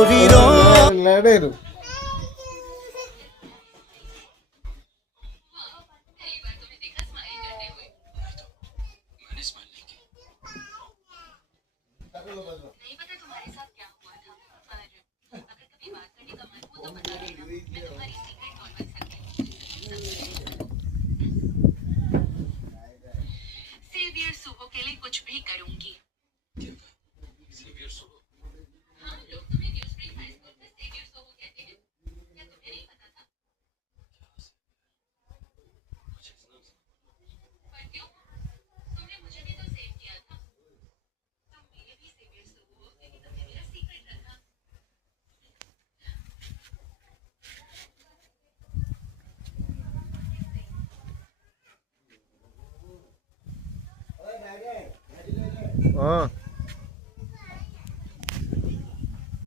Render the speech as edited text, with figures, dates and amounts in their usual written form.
లడేరు सेवियर सुहो के लिए कुछ भी करूंगी। हाँ, लोग तुम्हें न्यू स्प्रिंग हाई स्कूल में सेवियर सोहो कहते हैं। क्या तुम्हें नहीं पता था? पर क्यों? तुमने मुझे भी तो सेव किया था। तुम मेरे भी सेवियर सोहो हो क्योंकि तुमने मेरा सीक्रेट रखा। हाँ